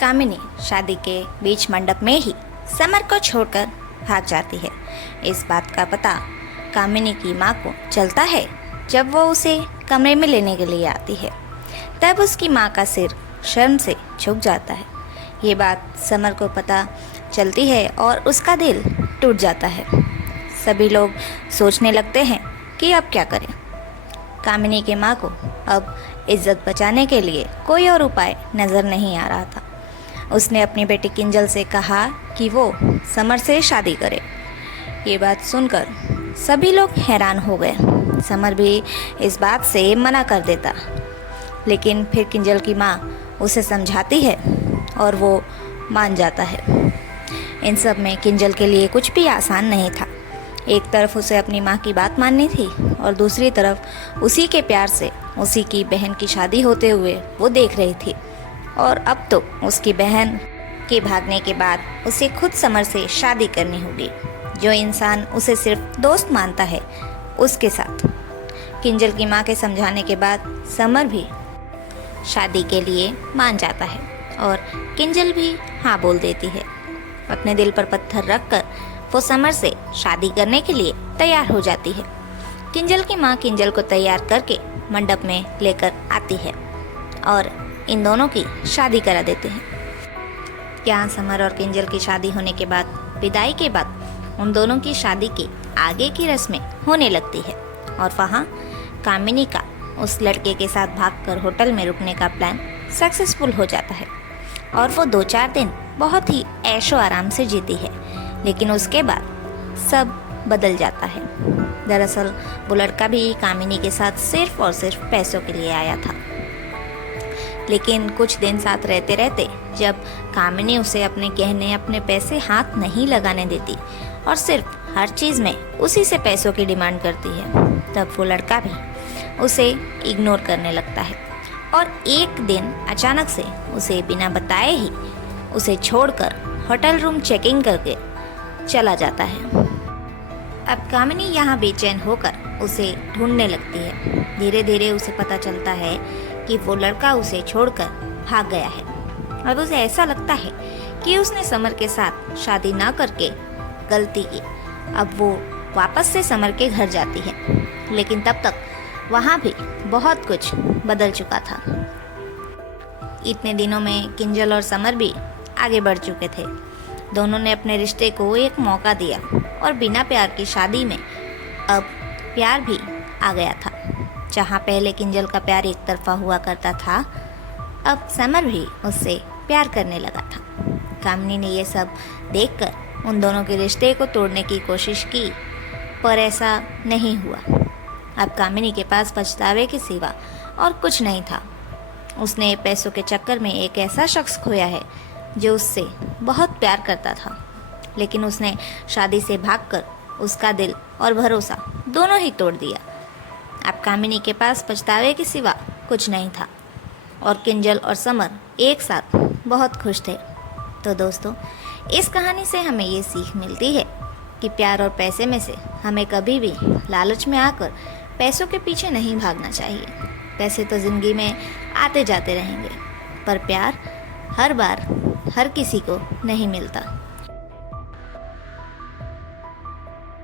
कामिनी शादी के बीच मंडप में ही समर को छोड़कर भाग जाती है। इस बात का पता कामिनी की माँ को चलता है जब वो उसे कमरे में लेने के लिए आती है। तब उसकी माँ का सिर शर्म से झुक जाता है। ये बात समर को पता चलती है और उसका दिल टूट जाता है। सभी लोग सोचने लगते हैं कि अब क्या करें। कामिनी की माँ को अब इज्जत बचाने के लिए कोई और उपाय नज़र नहीं आ रहा था। उसने अपनी बेटी किंजल से कहा कि वो समर से शादी करे। ये बात सुनकर सभी लोग हैरान हो गए। समर भी इस बात से मना कर देता, लेकिन फिर किंजल की माँ उसे समझाती है और वो मान जाता है। इन सब में किंजल के लिए कुछ भी आसान नहीं था। एक तरफ उसे अपनी माँ की बात माननी थी और दूसरी तरफ उसी के प्यार से उसी की बहन की शादी होते हुए वो देख रही थी। और अब तो उसकी बहन के भागने के बाद उसे खुद समर से शादी करनी होगी, जो इंसान उसे सिर्फ दोस्त मानता है उसके साथ। किंजल की माँ के समझाने के बाद समर भी शादी के लिए मान जाता है और किंजल भी हाँ बोल देती है। अपने दिल पर पत्थर रखकर वो समर से शादी करने के लिए तैयार हो जाती है। किंजल की माँ किंजल को तैयार करके मंडप में लेकर आती है और इन दोनों की शादी करा देते हैं। यहाँ समर और किंजल की शादी होने के बाद विदाई के बाद उन दोनों की शादी की आगे की रस्में होने लगती है और वहाँ कामिनी का उस लड़के के साथ भागकर होटल में रुकने का प्लान सक्सेसफुल हो जाता है और वो 2-4 दिन बहुत ही ऐशो आराम से जीती है। लेकिन उसके बाद सब बदल जाता है। दरअसल वो लड़का भी कामिनी के साथ सिर्फ और सिर्फ पैसों के लिए आया था। लेकिन कुछ दिन साथ रहते रहते जब कामिनी उसे अपने गहने अपने पैसे हाथ नहीं लगाने देती और सिर्फ हर चीज़ में उसी से पैसों की डिमांड करती है, तब वो लड़का भी उसे इग्नोर करने लगता है और एक दिन अचानक से उसे बिना बताए ही उसे छोड़कर होटल रूम चेकिंग करके चला जाता है। अब कामिनी यहाँ बेचैन होकर उसे ढूंढने लगती है। धीरे धीरे उसे पता चलता है कि वो लड़का उसे छोड़कर भाग गया है। अब उसे ऐसा लगता है कि उसने समर के साथ शादी ना करके गलती की। अब वो वापस से समर के घर जाती है, लेकिन तब तक वहाँ भी बहुत कुछ बदल चुका था। इतने दिनों में किंजल और समर भी आगे बढ़ चुके थे। दोनों ने अपने रिश्ते को एक मौका दिया और बिना प्यार की शादी में अब प्यार भी आ गया था। जहाँ पहले किंजल का प्यार एक तरफा हुआ करता था, अब समर भी उससे प्यार करने लगा था। कामिनी ने ये सब देखकर उन दोनों के रिश्ते को तोड़ने की कोशिश की, पर ऐसा नहीं हुआ। अब कामिनी के पास पछतावे के सिवा और कुछ नहीं था। उसने पैसों के चक्कर में एक ऐसा शख्स खोया है जो उससे बहुत प्यार करता था, लेकिन उसने शादी से भागकर उसका दिल और भरोसा दोनों ही तोड़ दिया। अब कामिनी के पास पछतावे के सिवा कुछ नहीं था और किंजल और समर एक साथ बहुत खुश थे। तो दोस्तों, इस कहानी से हमें ये सीख मिलती है कि प्यार और पैसे में से हमें कभी भी लालच में आकर पैसों के पीछे नहीं भागना चाहिए। पैसे तो ज़िंदगी में आते जाते रहेंगे, पर प्यार हर बार हर किसी को नहीं मिलता।